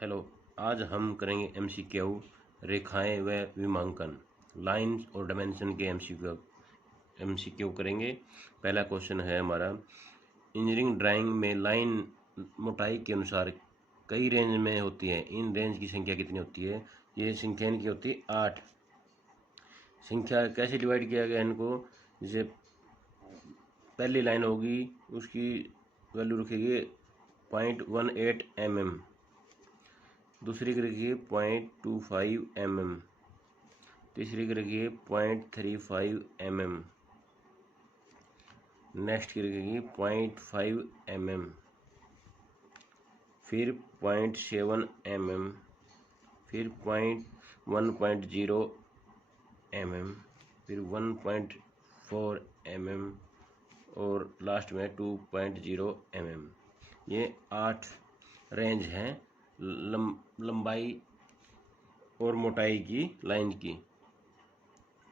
Hello. आज हम करेंगे एमसीक्यू रेखाएं व विमांकन लाइंस और डायमेंशन के एमसीक्यू करेंगे। पहला क्वेश्चन है हमारा, इंजीनियरिंग ड्राइंग में लाइन मोटाई के अनुसार कई रेंज में होती है, इन रेंज की संख्या कितनी होती है? ये संख्या इनकी होती है 8। संख्या कैसे डिवाइड किया गया इनको? जैसे पहली लाइन होगी उसकी वैल्यू रखेगी 0.18 mm, दूसरी की रखिए 0.25 mm, तीसरी की रखिए 0.35 mm, नेक्स्ट की रखिए 0.5 mm, फिर 0.7 mm, फिर 1.0 mm, फिर 1.4 mm और लास्ट में 2.0 mm। ये 8 रेंज हैं लंबाई और मोटाई की लाइन की।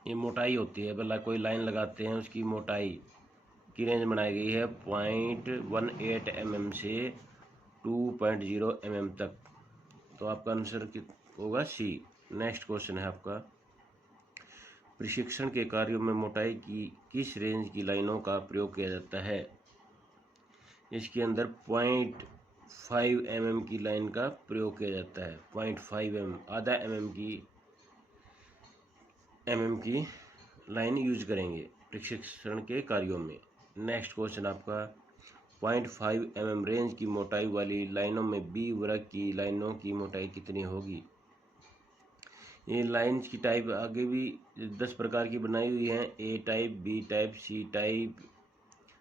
ये मोटाई होती है, भला कोई लाइन लगाते हैं उसकी मोटाई की रेंज बनाई गई है 0.18 mm से 2.0 mm तक। तो आपका आंसर होगा सी। नेक्स्ट क्वेश्चन है आपका, प्रशिक्षण के कार्यों में मोटाई की किस रेंज की लाइनों का प्रयोग किया जाता है? इसके अंदर 0.5 mm की लाइन का प्रयोग किया जाता है। 0.5 mm, आधा mm की लाइन यूज करेंगे प्रशिक्षण के कार्यों में। नेक्स्ट क्वेश्चन आपका, 0.5 mm रेंज की मोटाई वाली लाइनों में बी वर्ग की लाइनों की मोटाई कितनी होगी? ये लाइन्स की टाइप आगे भी 10 प्रकार की बनाई हुई हैं। A type, B type, C type,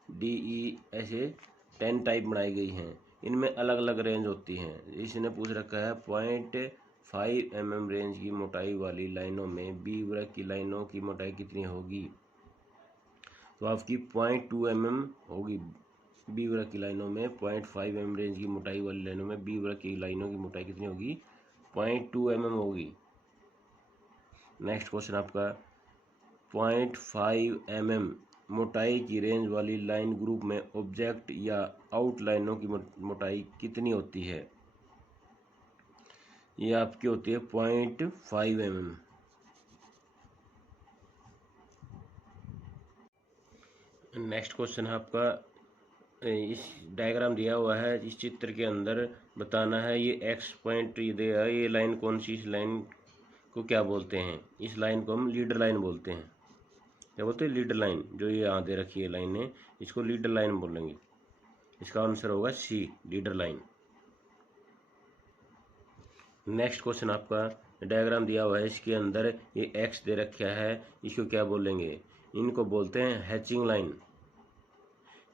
D, E, ऐसे 10 टाइप बनाई गई हैं। इनमें अलग अलग रेंज होती हैं। इसने पूछ रखा है 0.5 mm रेंज की मोटाई वाली लाइनों में बी वर्ग की लाइनों की मोटाई कितनी होगी? तो आपकी 0.2 mm होगी। बी वर्ग की लाइनों में 0.5 mm रेंज की मोटाई वाली लाइनों में बी वर्ग की लाइनों की मोटाई कितनी होगी? 0.2 mm होगी। नेक्स्ट क्वेश्चन आपका, 0.5 mm मोटाई की रेंज वाली लाइन ग्रुप में ऑब्जेक्ट या आउटलाइनों की मोटाई कितनी होती है? ये आपकी होती है 0.5 mm। नेक्स्ट क्वेश्चन है आपका, इस डायग्राम दिया हुआ है, इस चित्र के अंदर बताना है ये एक्स पॉइंट ये दिया है, ये लाइन कौन सी, इस लाइन को क्या बोलते हैं? इस लाइन को हम लीडर लाइन बोलते हैं। क्या बोलते हैं? Leader line. जो ये यहाँ दे रखी है लाइन है, इसको लीडर लाइन बोलेंगे। इसका आंसर होगा सी, लीडर लाइन। नेक्स्ट क्वेश्चन आपका, डायग्राम दिया हुआ है, इसके अंदर ये एक्स दे रखा है, इसको क्या बोलेंगे? इनको बोलते हैं हैचिंग लाइन।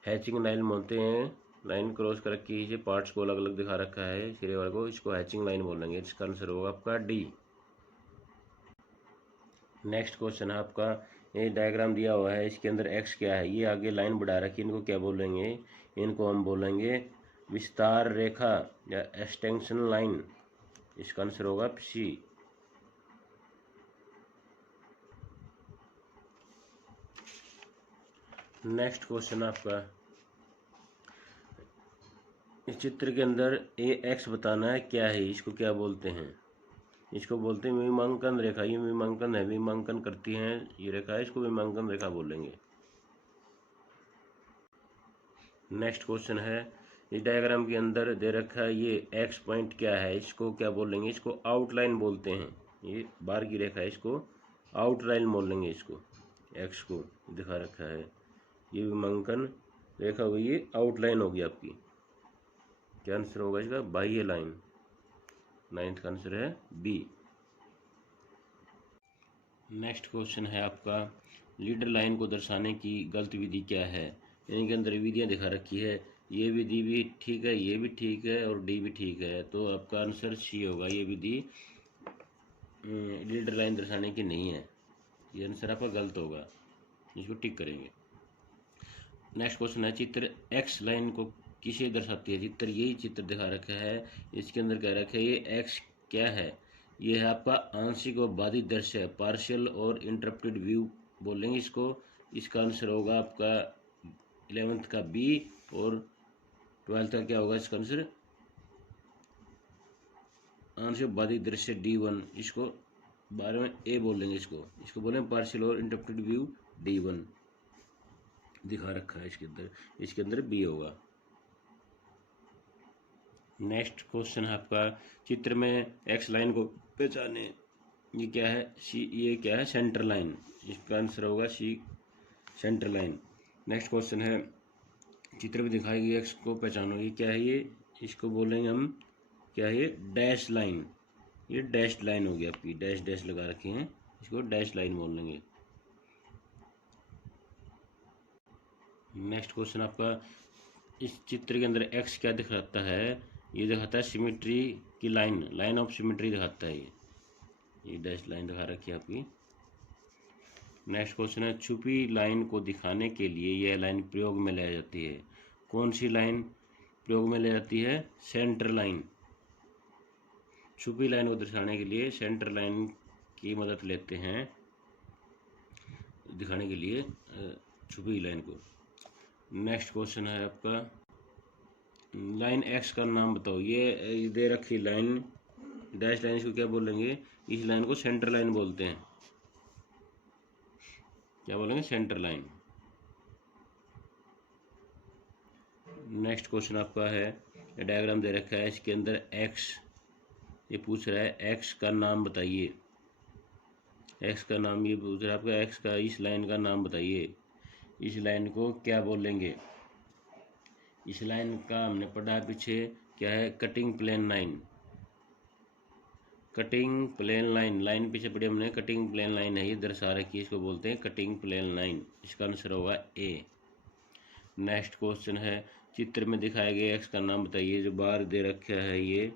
हैचिंग लाइन बोलते हैं। लाइन क्रॉस कर रखी है, पार्ट्स को अलग अलग दिखा रखा है सिरे वाले को, इसको हैचिंग लाइन बोलेंगे। इसका आंसर होगा आपका डी। नेक्स्ट क्वेश्चन है आपका, ये डायग्राम दिया हुआ है, इसके अंदर एक्स क्या है, ये आगे लाइन बढ़ा रखी है, इनको क्या बोलेंगे? इनको हम बोलेंगे विस्तार रेखा या एक्सटेंशन लाइन। इसका आंसर होगा सी। नेक्स्ट क्वेश्चन आपका, इस चित्र के अंदर ए एक्स बताना है क्या है, इसको क्या बोलते हैं? इसको बोलते हैं विमांकन रेखा। ये विमांकन है, विमांकन करती हैं ये रेखा है, इसको विमांकन रेखा बोलेंगे। नेक्स्ट क्वेश्चन है, इस डायग्राम के अंदर दे रखा है ये एक्स पॉइंट क्या है, इसको क्या बोलेंगे? इसको आउटलाइन बोलते हैं। ये बाहर की रेखा है, इसको आउटलाइन बोलेंगे। इसको एक्स को दिखा रखा है, ये विमांकन रेखा हुई, ये आउटलाइन होगी आपकी। क्या आंसर होगा इसका? बाह्य लाइन। नाइन्थ का आंसर है बी। नेक्स्ट क्वेश्चन है आपका, लीडर लाइन को दर्शाने की गलत विधि क्या है? इनके अंदर विधियां दिखा रखी है, ये विधि भी ठीक है, ये भी ठीक है और डी भी ठीक है। तो आपका आंसर सी होगा, ये विधि लीडर लाइन दर्शाने की नहीं है। ये आंसर आपका गलत होगा, इसको टिक करेंगे। नेक्स्ट क्वेश्चन है, चित्र एक्स लाइन को किसे दर्शाती है? चित्र यही चित्र दिखा रखा है, इसके अंदर कह रखा है ये एक्स क्या है? ये है आपका आंशिक व बाधित दृश्य, पार्शियल और इंटरप्टेड व्यू बोलेंगे इसको। इसका आंसर होगा आपका 11th का बी और 12th का क्या होगा इसका आंसर? आंशिक बाधित दृश्य D1, इसको बारे में ए बोलेंगे, इसको बोलेंगे पार्शियल और इंटरप्रेटेड व्यू D1 दिखा रखा है इसके अंदर बी होगा। नेक्स्ट क्वेश्चन है आपका, चित्र में एक्स लाइन को पहचाने, ये क्या है सी, ये क्या है सेंटर लाइन, इसका आंसर होगा C centre line. Next question है, चित्र में दिखाई गई एक्स को पहचानो, ये क्या है, ये इसको बोलेंगे हम क्या है, ये डैश लाइन, ये डैश लाइन हो गया आपकी, डैश डैश लगा रखे हैं, इसको डैश लाइन बोल लेंगे। नेक्स्ट क्वेश्चन आपका, इस चित्र के अंदर एक्स क्या दिखाता है, ये दिखाता है सिमेट्री की लाइन, लाइन ऑफ सिमेट्री दिखाता है, ये डैश लाइन दिखा रखी है आपकी। नेक्स्ट क्वेश्चन है, छुपी लाइन को दिखाने के लिए यह लाइन प्रयोग में लाई जाती है, कौन सी लाइन प्रयोग में लाई जाती है, सेंटर लाइन। छुपी लाइन को दर्शाने के लिए सेंटर लाइन की मदद लेते हैं दिखाने के लिए छुपी लाइन को। नेक्स्ट क्वेश्चन है आपका, लाइन एक्स का नाम बताओ, ये दे रखी लाइन डैश लाइन, इसको क्या बोलेंगे, इस लाइन को सेंटर लाइन बोलते हैं, क्या बोलेंगे, सेंटर लाइन। नेक्स्ट क्वेश्चन आपका है, डायग्राम दे रखा है, इसके अंदर एक्स, ये पूछ रहा है एक्स का नाम बताइए, एक्स का नाम ये पूछ रहा है आपका, एक्स का इस लाइन का नाम बताइए, इस लाइन को क्या बोलेंगे, इस लाइन का हमने पढ़ा पीछे क्या है, cutting plane line, cutting plane line, line पीछे पढ़ी हमने कटिंग प्लेन लाइन है, ये दर्शा रखी है, इसको बोलते हैं कटिंग प्लेन लाइन, इसका आंसर होगा ए। नेक्स्ट क्वेश्चन है, चित्र में दिखाए गए एक्स का नाम बताइए, जो बार दे रखा है ये,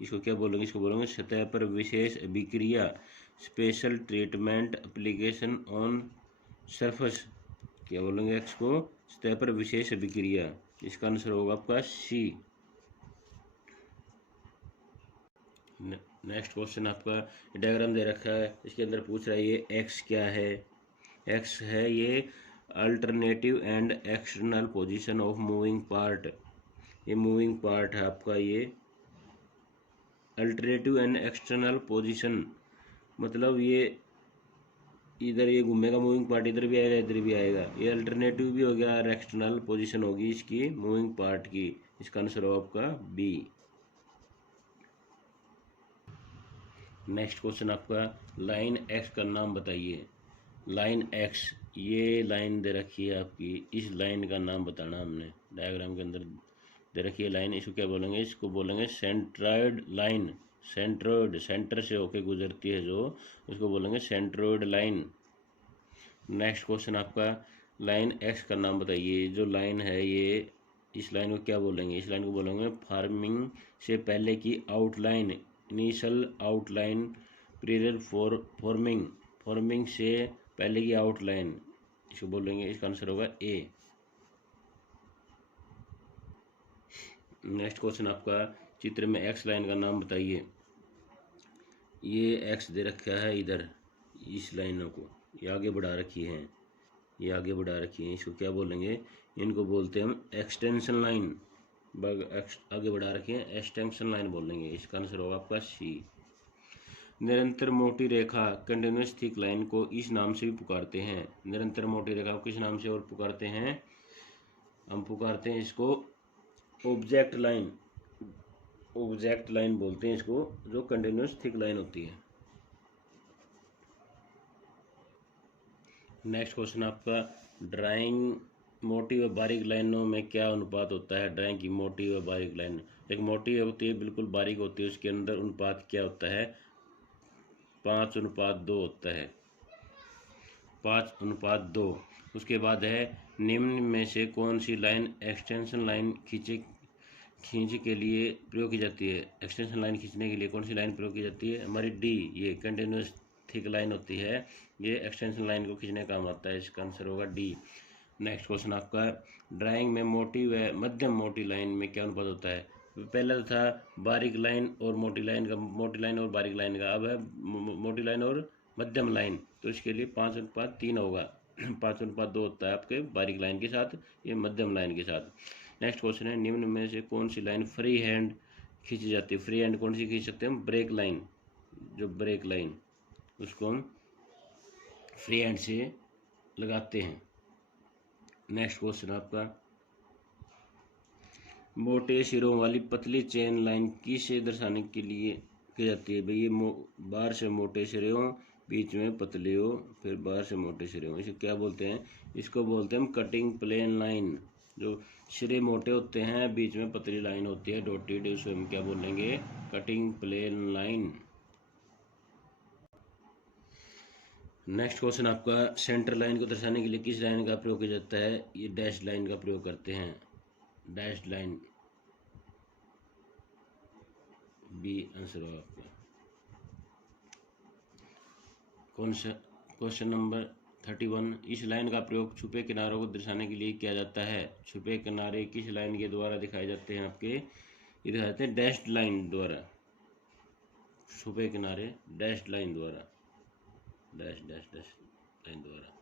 इसको क्या बोलेंगे, इसको बोलेंगे सतह पर विशेष अभिक्रिया, special treatment application on surface, क्या बोलेंगे एक्स को, सतह पर विशेष अभिक्रिया, इसका आंसर होगा आपका सी। नेक्स्ट क्वेश्चन आपका, डायग्राम दे रखा है, इसके अंदर पूछ रहा है ये एक्स क्या है, एक्स है ये alternative and external position of moving part, ये मूविंग पार्ट है आपका, ये अल्टरनेटिव एंड एक्सटर्नल पोजीशन, मतलब ये इधर ये घूमेगा मूविंग पार्ट, इधर भी आएगा इधर भी आएगा, ये अल्टरनेटिव भी हो गया और एक्सटर्नल पोजीशन होगी इसकी मूविंग पार्ट की, इसका आंसर होगा आपका बी। नेक्स्ट क्वेश्चन आपका, लाइन एक्स का नाम बताइए, लाइन एक्स, ये लाइन दे रखी है आपकी, इस लाइन का नाम बताना हमने, डायग्राम के अंदर दे रखी है लाइन, इसको क्या बोलेंगे, इसको बोलेंगे सेंट्रॉइड लाइन, सेंट्रोइड, सेंटर से होके गुजरती है जो, उसको बोलेंगे सेंट्रोइड लाइन। नेक्स्ट क्वेश्चन आपका, लाइन एक्स का नाम बताइए, जो लाइन है ये, इस लाइन को क्या बोलेंगे, इस लाइन को बोलेंगे फार्मिंग से पहले की outline, initial outline period for forming, forming से पहले की आउटलाइन, इसको बोलेंगे, इसका आंसर होगा ए। नेक्स्ट क्वेश्चन आपका, चित्र में एक्स लाइन का नाम बताइए, ये एक्स दे रखा है इधर, इस लाइनों को ये आगे बढ़ा रखी है, ये आगे बढ़ा रखी है, इसको क्या बोलेंगे, इनको बोलते हैं हम एक्सटेंशन लाइन, आगे बढ़ा रखी है, एक्सटेंशन लाइन बोलेंगे, इसका आंसर होगा आपका सी। निरंतर मोटी रेखा कंटिन्यूअस थिक लाइन को इस नाम से भी पुकारते हैं, निरंतर मोटी रेखा को किस नाम से और पुकारते हैं, हम पुकारते हैं इसको ऑब्जेक्ट लाइन, ऑब्जेक्ट लाइन बोलते हैं इसको, जो कंटिन्यूअस थिक लाइन होती है। नेक्स्ट क्वेश्चन आपका, ड्राइंग मोटी व बारीक लाइनों में क्या अनुपात होता है, ड्राइंग की मोटी व बारीक लाइन, एक मोटी होती है बिल्कुल बारीक होती है, उसके अंदर अनुपात क्या होता है, 5:2 होता है, 5:2। उसके बाद है, निम्न में से कौन सी लाइन एक्सटेंशन लाइन खींच के लिए प्रयोग की जाती है, एक्सटेंशन लाइन खींचने के लिए कौन सी लाइन प्रयोग की जाती है, हमारी डी, ये कंटिन्यूअस थिक लाइन होती है, ये एक्सटेंशन लाइन को खींचने का काम आता है, इसका आंसर होगा डी। नेक्स्ट क्वेश्चन आपका, ड्राइंग में मोटी व मध्यम मोटी लाइन में क्या अनुपात होता है, पहला था बारीक लाइन और मोटी लाइन का, मोटी लाइन और बारीक लाइन का, अब है मोटी लाइन और मध्यम लाइन, तो इसके लिए 5:3 होगा, 5:2 होता है आपके बारीक लाइन के साथ, ये मध्यम लाइन के साथ। नेक्स्ट क्वेश्चन है, निम्न में से कौन सी लाइन फ्री हैंड खींची जाती है। फ्री हैंड कौन सी खींच सकते हैं हम? ब्रेक लाइन, जो ब्रेक लाइन उसको हम फ्री हैंड से लगाते हैं। नेक्स्ट क्वेश्चन आपका, मोटे सिरों वाली पतली चेन लाइन किसे दर्शाने के लिए की जाती है? भाई ये बाहर से मोटे सिरों, बीच में पतले हो, फिर बाहर से मोटे सिरे हो, इसे क्या बोलते हैं? इसको बोलते हैं हम कटिंग प्लेन लाइन। जो सिरे मोटे होते हैं, बीच में पतली लाइन होती है डॉटेड, उसे हम क्या बोलेंगे? Cutting plane line. Next question आपका, सेंटर लाइन को दर्शाने के लिए किस लाइन का प्रयोग किया जाता है? ये डैश लाइन का प्रयोग करते हैं। डैश लाइन बी आंसर होगा आपका। कौन सा? क्वेश्चन नंबर 31, इस लाइन का प्रयोग छुपे किनारों को दर्शाने के लिए किया जाता है। छुपे किनारे किस लाइन के द्वारा दिखाए जाते हैं आपके? ये दिखाए जाते हैं डैश्ड लाइन द्वारा। छुपे किनारे डैश्ड लाइन द्वारा, डैश डैश डैश लाइन द्वारा।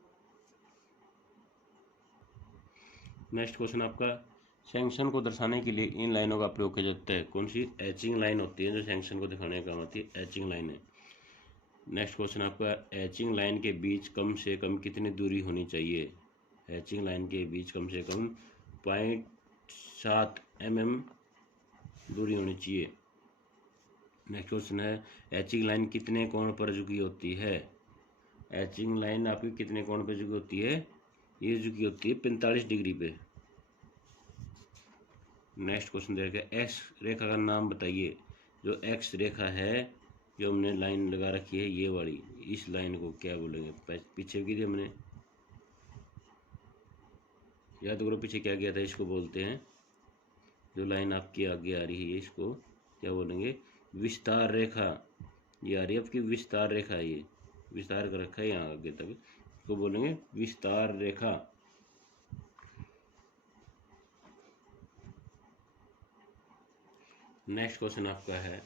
नेक्स्ट क्वेश्चन आपका, सेंक्शन को दर्शाने के लिए इन लाइनों का प्रयोग किया जाता है। कौन सी? एचिंग लाइन होती है जो सेंक्शन को दिखाने का काम आती है, एचिंग लाइन है। नेक्स्ट क्वेश्चन आपका, एचिंग लाइन के बीच कम से कम कितनी दूरी होनी चाहिए? एचिंग लाइन के बीच कम से कम 0.7 mm दूरी होनी चाहिए। नेक्स्ट क्वेश्चन है, एचिंग लाइन कितने कोण पर झुकी होती है? एचिंग लाइन आपकी कितने कोण पर झुकी होती है? ये झुकी होती है 45 डिग्री पे। नेक्स्ट क्वेश्चन देखा, एक्स रेखा का नाम बताइए। जो एक्स रेखा है, जो हमने लाइन लगा रखी है ये वाली, इस लाइन को क्या बोलेंगे? पीछे की थी हमने, याद करो पीछे क्या किया था। इसको बोलते हैं, जो लाइन आपकी आगे आ रही है इसको क्या बोलेंगे? विस्तार रेखा। ये आ रही है आपकी विस्तार रेखा, ये विस्तार कर रखा है यहाँ आगे तक, इसको बोलेंगे विस्तार रेखा। नेक्स्ट क्वेश्चन आपका है,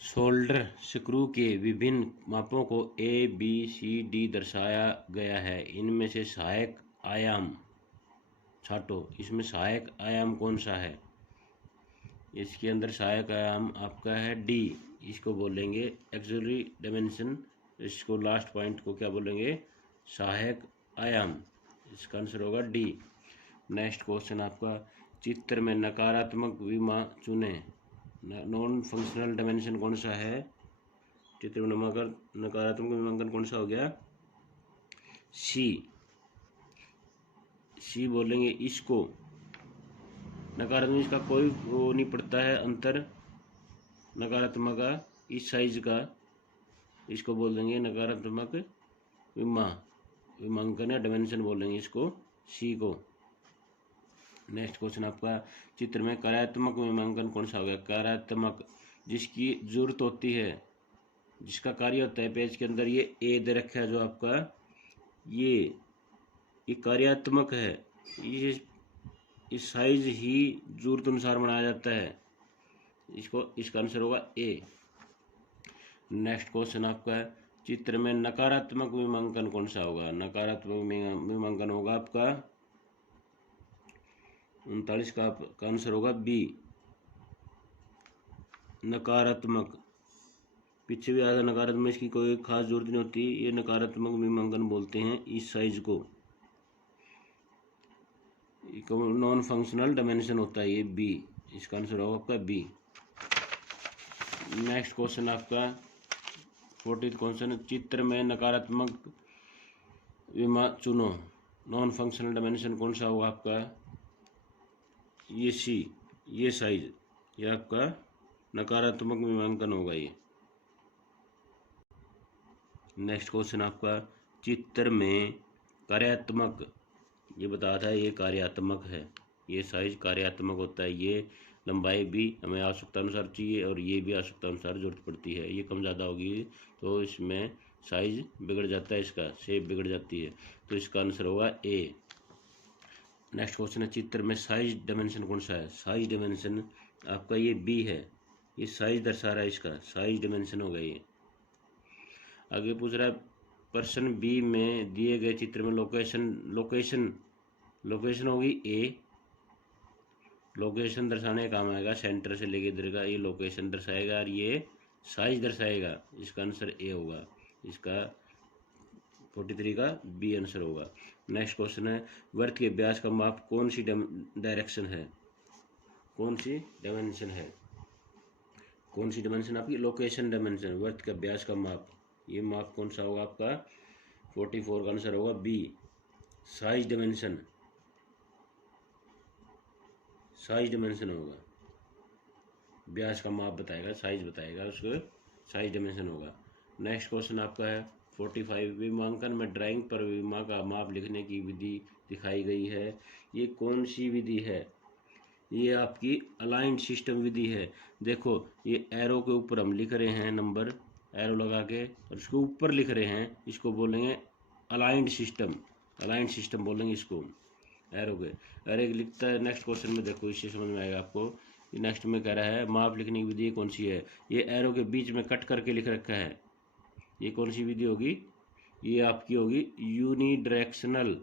शोल्डर स्क्रू के विभिन्न मापों को ए बी सी डी दर्शाया गया है। इनमें से सहायक आयाम छाटो। इसमें सहायक आयाम कौन सा है? इसके अंदर सहायक आयाम आपका है डी। इसको बोलेंगे एक्सिलरी डायमेंशन। इसको लास्ट पॉइंट को क्या बोलेंगे? सहायक आयाम। इसका आंसर होगा डी। नेक्स्ट क्वेश्चन आपका, चित्र में नकारात्मक विमा चुने। नॉन फंक्शनल डायमेंशन कौन सा है? चित्र में नकारात्मक विमांकन कौन सा हो गया? सी। सी बोलेंगे इसको। नकारात्मक, इसका कोई वो नहीं पड़ता है अंतर नकारात्मक का इस साइज का, इसको बोल देंगे नकारात्मक विमांकन या डायमेंशन बोलेंगे इसको, सी को। नेक्स्ट क्वेश्चन आपका, चित्र में कार्यात्मक विमांकन कौन सा हो गया? कार्यात्मक, जिसकी जरूरत होती है, जिसका कार्य होता है पेज के अंदर, ये ए दे रखा है जो आपका, ये कार्यात्मक है। ये इस साइज ही जरूरत अनुसार बनाया जाता है। इसका आंसर होगा ए। नेक्स्ट क्वेश्चन आपका है, चित्र में नकारात्मक विमांकन कौन सा होगा? नकारात्मक विमांकन होगा आपका 39 का आंसर होगा बी, नकारात्मक। पीछे भी आया था नकारात्मक, इसकी कोई खास जरूरत नहीं होती, ये नकारात्मक विमांकन बोलते हैं इस साइज को। नॉन फंक्शनल डायमेंशन होता है ये बी। इसका आंसर होगा आपका बी। नेक्स्ट क्वेश्चन आपका 40th क्वेश्चन, चित्र में नकारात्मक विमा चुनो। नॉन फंक्शनल डायमेंशन कौन सा होगा आपका? ये सी, ये साइज, ये आपका नकारात्मक विमांकन होगा ये। नेक्स्ट क्वेश्चन आपका, चित्र में कार्यात्मक, ये बताता है ये कार्यात्मक है, ये साइज कार्यात्मक होता है। ये लंबाई भी हमें आवश्यकता अनुसार चाहिए और ये भी आवश्यकता अनुसार जरूरत पड़ती है। ये कम ज़्यादा होगी तो इसमें साइज बिगड़ जाता है, इसका शेप बिगड़ जाती है, तो इसका आंसर होगा ए। नेक्स्ट क्वेश्चन है, चित्र में साइज डायमेंशन कौन सा है? साइज डायमेंशन आपका ये बी है, ये साइज दर्शा रहा है, इसका साइज डायमेंशन होगा ये। आगे पूछ रहा है, पर्सन बी में दिए गए चित्र में लोकेशन होगी ए, लोकेशन दर्शाने का काम आएगा, सेंटर से लेके इधर का ये लोकेशन दर्शाएगा और ये साइज दर्शाएगा। इसका आंसर ए होगा, इसका 43 का बी आंसर होगा। नेक्स्ट क्वेश्चन है, वृत्त के व्यास का माप कौन सी डायरेक्शन है, कौन सी डायमेंशन है, कौन सी डायमेंशन आपकी लोकेशन डायमेंशन, वृत्त का व्यास का माप, ये माप कौन सा होगा आपका 44 का आंसर होगा B, size dimension, size dimension होगा, व्यास का माप बताएगा, साइज बताएगा, उसको साइज डायमेंशन होगा। नेक्स्ट क्वेश्चन आपका है 45, विमांकन में ड्राइंग पर विमा का माप लिखने की विधि दिखाई गई है, ये कौन सी विधि है, ये आपकी अलाइंड सिस्टम विधि है। देखो ये एरो के ऊपर हम लिख रहे हैं नंबर, एरो लगा के और उसके ऊपर लिख रहे हैं, इसको बोलेंगे अलाइंड सिस्टम, अलाइंड सिस्टम बोलेंगे इसको एरो के। और एक लिखता है नेक्स्ट क्वेश्चन में, देखो इससे समझ में आएगा आपको। नेक्स्ट में कह रहा है माप लिखने की विधि कौन सी है, ये एरो के बीच में कट करके लिख रखा है, ये कौन सी विधि होगी, ये आपकी होगी यूनिडायरेक्शनल,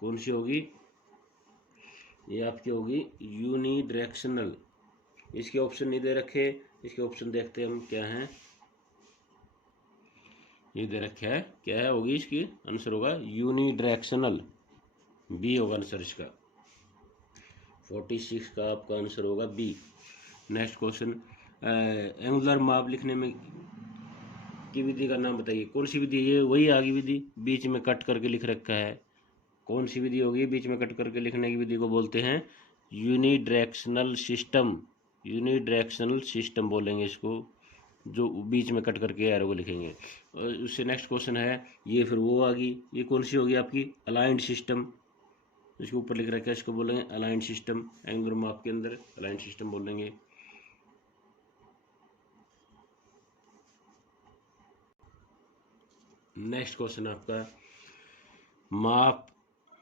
कौन सी होगी, ये आपकी होगी यूनिडायरेक्शनल। इसके ऑप्शन नहीं दे रखे, इसके ऑप्शन देखते हैं हम क्या हैं, ये दे रखा है, क्या है होगी इसकी आंसर होगा यूनिडायरेक्शनल, बी होगा आंसर इसका, 46 का आपका आंसर होगा बी। नेक्स्ट क्वेश्चन, एंगुलर माप लिखने में की विधि का नाम बताइए, कौन सी विधि, ये वही आगे विधि, बीच में कट करके लिख रखा है, कौन सी विधि होगी, बीच में कट करके लिखने की विधि को बोलते हैं यूनिडायरेक्शनल सिस्टम, यूनिडायरेक्शनल सिस्टम बोलेंगे इसको, जो बीच में कट करके एरो को लिखेंगे। और उससे नेक्स्ट क्वेश्चन है, ये फिर वो आ गई, ये कौन सी होगी आपकी अलाइंड सिस्टम, इसके ऊपर लिख रखा है, इसको बोलेंगे अलाइंड सिस्टम, एंगुलर माप के अंदर अलाइंड सिस्टम बोलेंगे। नेक्स्ट क्वेश्चन आपका, माप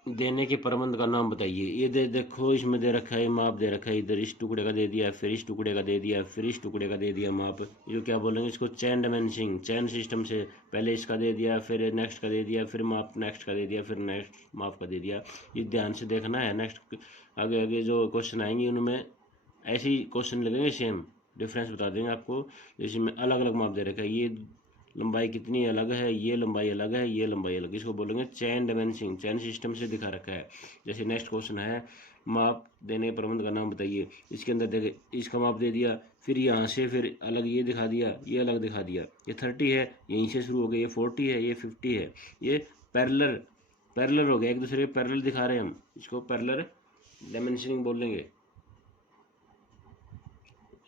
देने के प्रबंध का नाम बताइए, ये देखो इसमें दे रखा है, माप दे रखा है, इधर इस टुकड़े का दे दिया, फिर इस टुकड़े का दे दिया, फिर इस टुकड़े का दे दिया माप, ये क्या बोलेंगे इसको चैन डायमेंशनिंग, चैन सिस्टम से पहले इसका दे दिया, फिर नेक्स्ट का दे दिया, फिर माप नेक्स्ट का दे दिया, फिर नेक्स्ट माप का दे दिया, ये ध्यान से देखना है। नेक्स्ट आगे आगे जो क्वेश्चन आएंगे उनमें ऐसे ही क्वेश्चन लगेंगे, सेम डिफरेंस बता देंगे आपको, जैसे में अलग अलग माप दे रखा है, ये लंबाई कितनी अलग है, ये लंबाई अलग है, ये लंबाई अलग, इसको बोलेंगे चैन डायमेंशनिंग, चैन सिस्टम से दिखा रखा है। जैसे नेक्स्ट क्वेश्चन है, माप देने के प्रबंध का नाम बताइए, इसके अंदर देखे इसका माप दे दिया, फिर यहाँ से फिर अलग ये दिखा दिया, ये अलग दिखा दिया, ये 30 है, यहीं से शुरू हो गया, ये 40 है, ये 50 है, ये पैरेलल पैरेलल हो गया, एक दूसरे के पैरेलल दिखा रहे हैं हम, इसको पैरेलल डायमेंशनिंग बोलेंगे।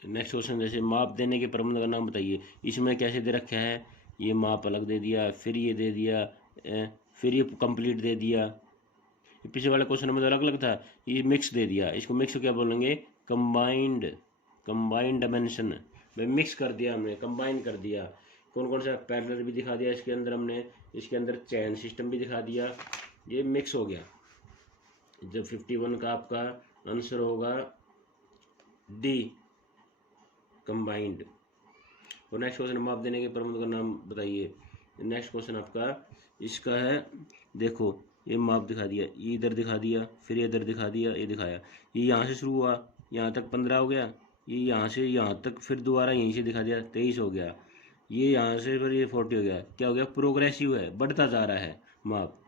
नेक्स्ट क्वेश्चन, जैसे माप देने के प्रबंध का नाम बताइए, इसमें कैसे दे रखा है, ये माप अलग दे दिया, फिर ये दे दिया, फिर ये कंप्लीट दे दिया, पीछे वाले क्वेश्चन में तो अलग अलग था, ये मिक्स दे दिया, इसको मिक्स क्या बोलेंगे कंबाइंड, कंबाइंड डायमेंशन, भाई मिक्स कर दिया हमने, कंबाइन कर दिया। कौन कौन सा पैरेलल भी दिखा दिया इसके अंदर हमने, इसके अंदर चैन सिस्टम भी दिखा दिया, ये मिक्स हो गया। जब 51 का आपका आंसर होगा डी कंबाइंड। और नेक्स्ट क्वेश्चन, माप देने के प्रबंध का नाम बताइए। नेक्स्ट क्वेश्चन आपका इसका है, देखो ये माप दिखा दिया, ये इधर दिखा दिया, फिर इधर दिखा दिया, ये दिखाया, ये यहाँ से शुरू हुआ, यहाँ तक 15 हो गया, ये यहाँ से यहाँ तक, फिर दोबारा यहीं से दिखा दिया 23 हो गया, ये यहाँ से फिर ये 40 हो गया, क्या हो गया प्रोग्रेसिव है, बढ़ता जा रहा है माप।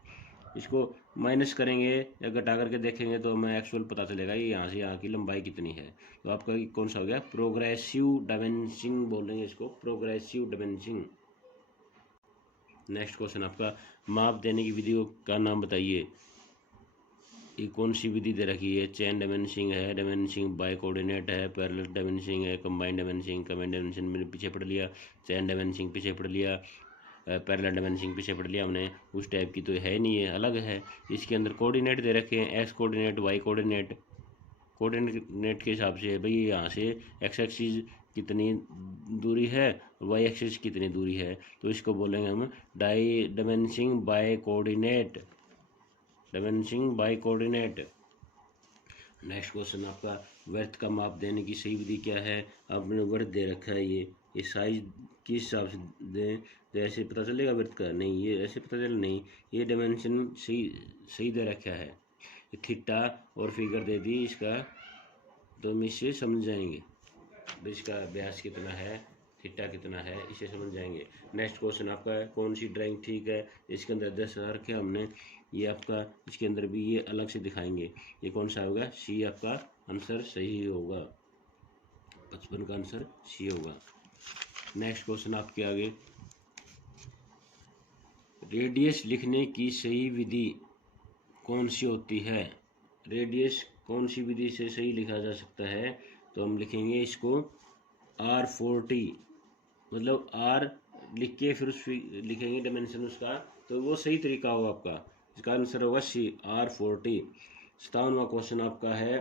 इसको माइनस करेंगे या घटा करके देखेंगे तो हमें एक्चुअल पता चलेगा ये यहाँ से यहाँ की लंबाई कितनी है। तो आपका कौन सा हो गया प्रोग्रेसिव डायमेंशनिंग बोलेंगे इसको, प्रोग्रेसिव डायमेंशनिंग। नेक्स्ट क्वेश्चन आपका, माप देने की विधियों का नाम बताइए, ये कौन सी विधि दे रखी है, चेन डायमेंशनिंग है, डायमेंशनिंग बाय कोऑर्डिनेट है, पैरेलल डायमेंशनिंग है, कंबाइंड डायमेंशनिंग, कंबाइंड डायमेंशनिंग मैंने पीछे पढ़ लिया, चेन डायमेंशनिंग पीछे पढ़ लिया, पैरेलल डायमेंशनिंग पीछे पढ़ लिया हमने, उस टाइप की तो है नहीं है, अलग है। इसके अंदर कोऑर्डिनेट दे रखे हैं, x coordinate, y coordinate, coordinate के हिसाब से भाई यहाँ से एक्स एक्सिस कितनी दूरी है, वाई एक्सिस कितनी दूरी है, तो इसको बोलेंगे हम dimensioning by coordinate, dimensioning by coordinate. Next question आपका, वर्थ का माप देने की सही विधि क्या है, आपने वर्थ दे रखा है, ये साइज किस हिसाब से दें तो ऐसे पता चलेगा वर्थ का, नहीं ये ऐसे पता चल नहीं, ये डायमेंशन सही दे रखा है, थीटा और फिगर दे दी इसका तो हम इससे समझ जाएंगे इसका व्यास कितना है, थीटा कितना है, इसे समझ जाएंगे। नेक्स्ट क्वेश्चन आपका है कौन सी ड्राइंग ठीक है, इसके अंदर 10,000 रखे हमने, ये आपका इसके अंदर भी ये अलग से दिखाएंगे, ये कौन सा होगा, सी आपका आंसर सही होगा, 55 का आंसर सी होगा। नेक्स्ट क्वेश्चन आपके आगे, रेडियस लिखने की सही विधि कौन सी होती है, रेडियस कौन सी विधि से सही लिखा जा सकता है, तो हम लिखेंगे इसको R40, मतलब R लिख के फिर उस लिखेंगे डायमेंशन उसका, तो वो सही तरीका होगा आपका, इसका आंसर होगा सी R40। 57वां क्वेश्चन आपका है,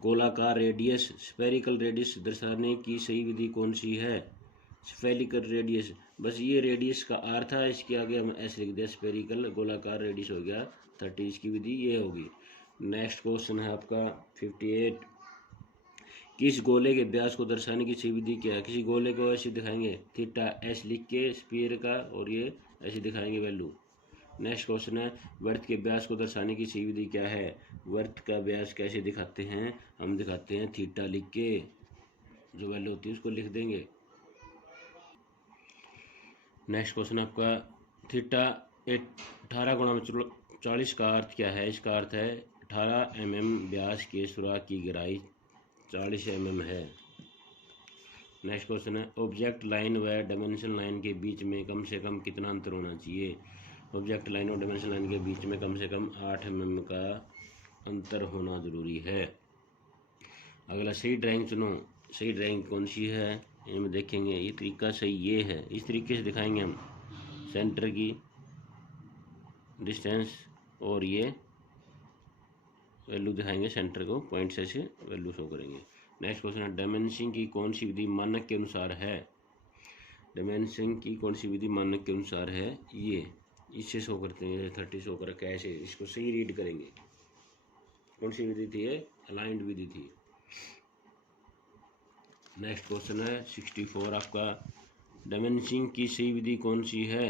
गोलाकार रेडियस स्फेरिकल रेडियस दर्शाने की सही विधि कौन सी है, स्फेरिकल रेडियस, बस ये रेडियस का आर था, इसके आगे हम ऐसे लिख दिया स्फेरिकल, गोलाकार रेडियस हो गया 30, इसकी विधि ये होगी। नेक्स्ट क्वेश्चन है आपका 58, किस गोले के व्यास को दर्शाने की सही विधि क्या है, किसी गोले को ऐसे दिखाएंगे थीटा एस लिख के स्फीयर का, और ये ऐसे दिखाएंगे वैल्यू। नेक्स्ट क्वेश्चन है, वृत्त के व्यास को दर्शाने की सही विधि क्या है, वृत्त का व्यास कैसे दिखाते हैं, हम दिखाते हैं थीटा लिख के, जो वैल्यू होती है उसको लिख देंगे। नेक्स्ट क्वेश्चन आपका, थीटा 18 गुणा 40 का अर्थ क्या है, इसका अर्थ है 18 mm व्यास के सुराख की गहराई 40 mm है। नेक्स्ट क्वेश्चन है, ऑब्जेक्ट लाइन व डायमेंशन लाइन के बीच में कम से कम कितना अंतर होना चाहिए, ऑब्जेक्ट लाइन और डायमेंशन लाइन के बीच में कम से कम 8 mm का अंतर होना ज़रूरी है। अगला, सही ड्राइंग चुनो, सही ड्राइंग कौन सी है, इनमें देखेंगे, ये तरीका सही ये है, इस तरीके से दिखाएंगे हम, सेंटर की डिस्टेंस और ये वैल्यू दिखाएंगे, सेंटर को पॉइंट से वैल्यू शो करेंगे। नेक्स्ट क्वेश्चन है, डायमेंशनिंग की कौन सी विधि मानक के अनुसार है, डायमेंशनिंग की कौन सी विधि मानक के अनुसार है, ये इससे शो करते हैं, 30 शो कर रखा है, ऐसे इसको सही रीड करेंगे, कौन सी विधि थी, ये अलाइंड विधि थी। नेक्स्ट क्वेश्चन है 64 आपका, डायमेंशनिंग की सही विधि कौन सी है,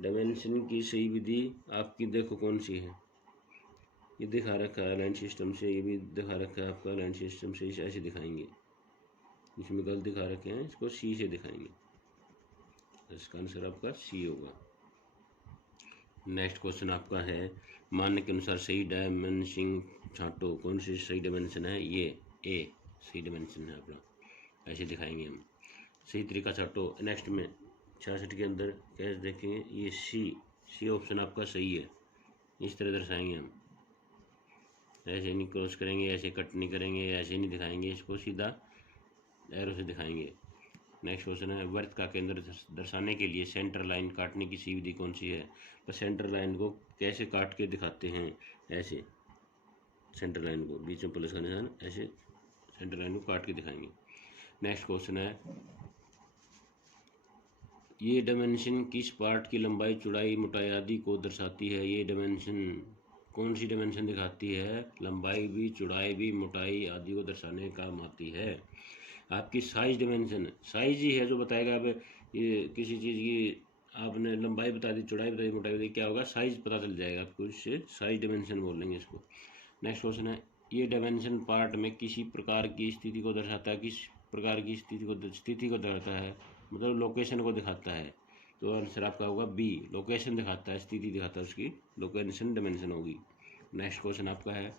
डायमेंशनिंग की सही विधि आपकी देखो कौन सी है, ये दिखा रखा है लाइन सिस्टम से, ये भी दिखा रखा है आपका लाइन सिस्टम से, इसे ऐसे दिखाएंगे, इसमें गलत दिखा रखे हैं, इसको सी से दिखाएंगे, इसका आंसर आपका सी होगा। नेक्स्ट क्वेश्चन आपका है, मानक के अनुसार सही डायमेंशन छांटो, कौन सी सही डायमेंशन है, ये ए सही डायमेंशन है अपना, ऐसे दिखाएंगे हम, सही तरीका छांटो। नेक्स्ट में 66 के अंदर कैसे देखेंगे, ये सी ऑप्शन आपका सही है, इस तरह दर्शाएंगे हम, ऐसे नहीं क्रॉस करेंगे, ऐसे कट नहीं करेंगे, ऐसे नहीं दिखाएंगे, इसको सीधा एरो से दिखाएंगे। नेक्स्ट क्वेश्चन है, वृत्त का केंद्र दर्शाने के लिए सेंटर लाइन काटने की सही विधि कौन सी है, तो सेंटर लाइन को कैसे काट के दिखाते हैं, ऐसे सेंटर लाइन को बीच में प्लस का निशान, ऐसे सेंटर लाइन को काट के दिखाएंगे। नेक्स्ट क्वेश्चन है, ये डायमेंशन किस पार्ट की लंबाई चौड़ाई मोटाई आदि को दर्शाती है, ये डायमेंशन कौन सी डायमेंशन दिखाती है, लंबाई भी चौड़ाई भी मोटाई आदि को दर्शाने काम आती है। आपकी साइज डायमेंशन, साइज ही है जो बताएगा, अब ये किसी चीज़ की आपने लंबाई बता दी, चौड़ाई बता दी, मोटाई बता दी, क्या होगा, साइज पता चल जाएगा आपको, इससे साइज डायमेंशन बोल लेंगे इसको। नेक्स्ट क्वेश्चन है, ये डायमेंशन पार्ट में किसी प्रकार की स्थिति को दर्शाता है, किस प्रकार की स्थिति को दर्शाता है, मतलब लोकेशन को दिखाता है, तो आंसर आपका होगा बी, लोकेशन दिखाता है, स्थिति दिखाता है, उसकी लोकेशन डायमेंशन होगी। नेक्स्ट क्वेश्चन आपका है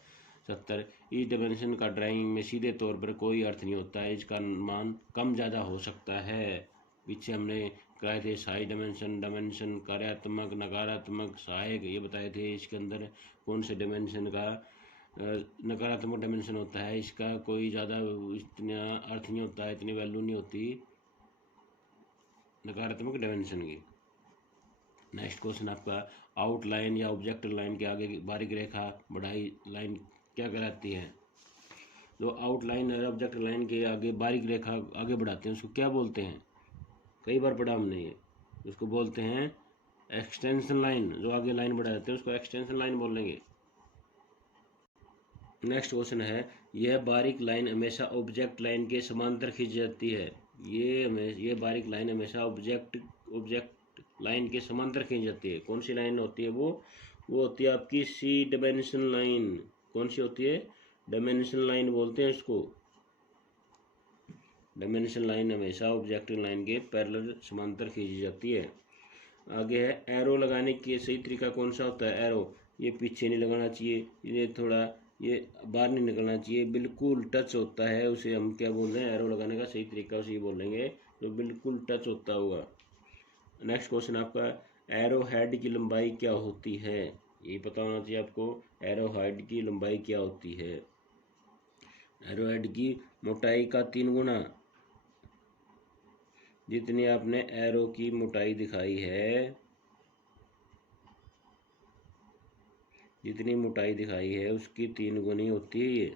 70, इस डायमेंशन का ड्राइंग में सीधे तौर पर कोई अर्थ नहीं होता है, इसका मान कम ज़्यादा हो सकता है, पीछे हमने कहे थे साइज डायमेंशन कार्यात्मक नकारात्मक सहायक, ये बताए थे, इसके अंदर कौन से डायमेंशन का नकारात्मक डायमेंशन होता है, इसका कोई ज़्यादा इतना अर्थ नहीं होता है, इतनी वैल्यू नहीं होती नकारात्मक डायमेंशन की। नेक्स्ट क्वेश्चन आपका, आउटलाइन या ऑब्जेक्ट लाइन के आगे बारीक रेखा बढ़ाई लाइन क्या कहलाती है, जो आउटलाइन और ऑब्जेक्ट लाइन के आगे बारीक रेखा आगे बढ़ाते हैं उसको क्या बोलते हैं, कई बार पढ़ा हमने ये, उसको बोलते हैं एक्सटेंशन लाइन, जो आगे लाइन बढ़ा देते हैं उसको एक्सटेंशन लाइन बोलेंगे। नेक्स्ट क्वेश्चन है, यह बारीक लाइन हमेशा ऑब्जेक्ट लाइन के समांतर खींची जाती है, ये बारीक लाइन हमेशा ऑब्जेक्ट लाइन के समांतर खींची जाती है, कौन सी लाइन होती है वो होती है आपकी सी डायमेंशन लाइन, कौन सी होती है, डायमेंशन लाइन बोलते हैं इसको। डायमेंशन लाइन हमेशा ऑब्जेक्टिव लाइन के पैरेलल समांतर खींची जाती है। आगे है एरो लगाने के सही तरीका कौन सा होता है। एरो ये पीछे नहीं लगाना चाहिए, ये थोड़ा ये बाहर नहीं निकलना चाहिए, बिल्कुल टच होता है, उसे हम क्या बोल रहे हैं, एरो लगाने का सही तरीका उसे ये बोलेंगे तो बिल्कुल टच होता होगा। नेक्स्ट क्वेश्चन आपका, एरो हेड की लंबाई क्या होती है, ये पता होना चाहिए आपको। एरो हेड की लंबाई क्या होती है। एरो हेड की मोटाई का 3 गुना। जितनी आपने एरो की मोटाई दिखाई है, जितनी मोटाई दिखाई है उसकी 3 गुनी होती है ये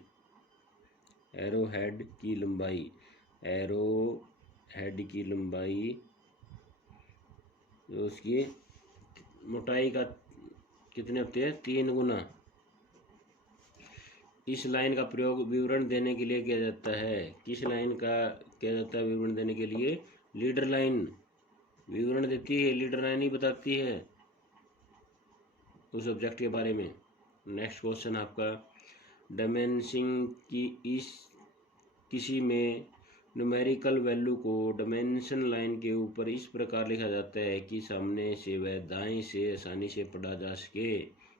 एरो हेड की लंबाई। एरो हेड की लंबाई तो उसकी मोटाई का कितने होते हैं, 3 गुना। इस लाइन का प्रयोग विवरण देने के लिए किया जाता है। किस लाइन का किया जाता है विवरण देने के लिए। लीडर लाइन विवरण देती है, लीडर लाइन ही बताती है उस ऑब्जेक्ट के बारे में। नेक्स्ट क्वेश्चन आपका, डायमेंशन की इस किसी में न्यूमेरिकल वैल्यू को डायमेंशन लाइन के ऊपर इस प्रकार लिखा जाता है कि सामने से व दाएं से आसानी से पढ़ा जा सके।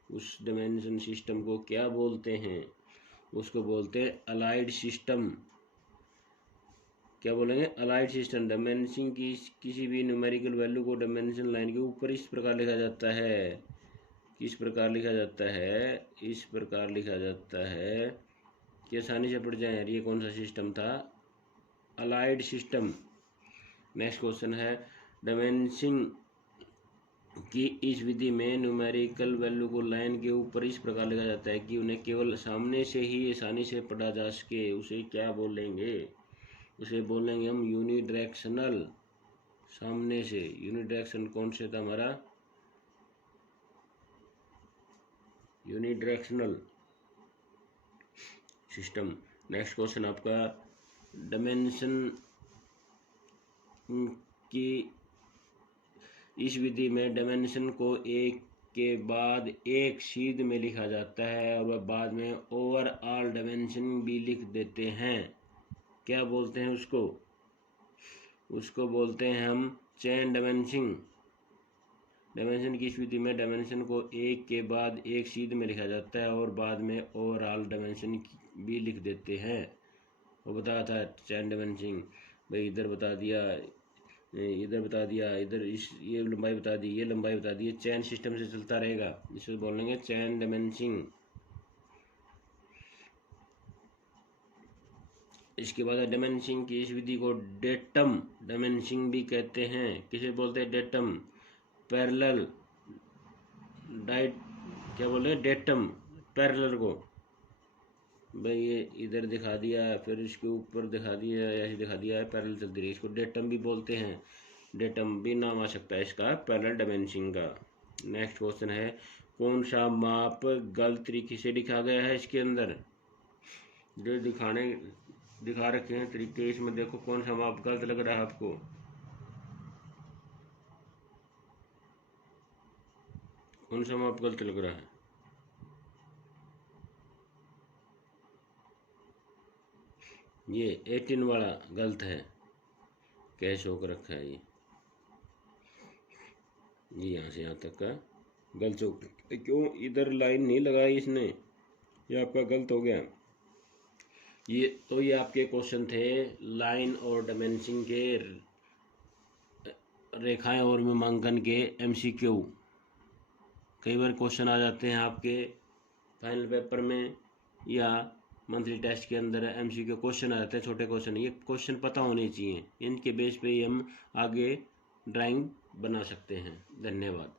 उस डायमेंशन सिस्टम को क्या बोलते हैं, उसको बोलते हैं अलाइड सिस्टम। क्या बोलेंगे, अलाइड सिस्टम। डायमेंशन की किसी भी न्यूमेरिकल वैल्यू को डायमेंशन लाइन के ऊपर इस प्रकार लिखा जाता है। किस प्रकार लिखा जाता है, इस प्रकार लिखा जाता है कि आसानी से पढ़ जाए। ये कौन सा सिस्टम था, अलाइड सिस्टम। नेक्स्ट क्वेश्चन है, डायमेंशन कि इस विधि में न्यूमेरिकल वैल्यू को लाइन के ऊपर इस प्रकार लिखा जाता है कि उन्हें केवल सामने से ही आसानी से पढ़ा जा सके। उसे क्या बोलेंगे, उसे बोलेंगे हम यूनिडायरेक्शनल। सामने से यूनिडायरेक्शन कौन से था हमारा, यूनिडायरेक्शनल सिस्टम। नेक्स्ट क्वेश्चन आपका, डायमेंशन की इस विधि में डायमेंशन को एक के बाद एक सीध में लिखा जाता है और वह बाद में ओवरऑल डायमेंशन भी लिख देते हैं। क्या बोलते हैं उसको, उसको बोलते हैं हम चेन डायमेंशन। डायमेंशन की इस विधि में डायमेंशन को एक के बाद एक सीध में लिखा जाता है और बाद में ओवरऑल डायमेंशन भी लिख देते हैं। वो बताया था चेन डायमेंशन, भाई इधर बता दिया, इधर बता दिया, इधर इस ये लंबाई बता दी, ये लंबाई बता दी, चेन सिस्टम से चलता रहेगा, इसे बोलेंगे चेन डायमेंशन। इसके बाद डायमेंशन की इस विधि को डेटम डायमेंशन भी कहते हैं। किसे बोलते हैं, डेटम। पैरेलल डाइट क्या बोल रहे हैं, डेटम पैरेलल को। भाई ये इधर दिखा दिया, फिर इसके ऊपर दिखा दिया, ऐसे दिखा दिया है, पैरेलल चलती रही, इसको डेटम भी बोलते हैं। डेटम भी नाम आ सकता है इसका पैरेलल डायमेंशन का। नेक्स्ट क्वेश्चन है, कौन सा माप गलत तरीके से लिखा गया है इसके अंदर। जो दिखा रखे हैं तरीके, इसमें देखो कौन सा माप गलत लग रहा है आपको। कौन सा माप गलत लग रहा है, ये 18 वाला गलत है, कैश होकर रखा है ये यहाँ से यहाँ तक का गलत हो। क्यों इधर लाइन नहीं लगाई इसने, ये आपका गलत हो गया। ये आपके क्वेश्चन थे लाइन और डायमेंशन के, रेखाएं और विमांकन के MCQ। कई बार क्वेश्चन आ जाते हैं आपके फाइनल पेपर में या मंथली टेस्ट के अंदर MCQ क्वेश्चन आ जाते हैं, छोटे क्वेश्चन। ये क्वेश्चन पता होने चाहिए, इनके बेस पे ही हम आगे ड्राइंग बना सकते हैं। धन्यवाद।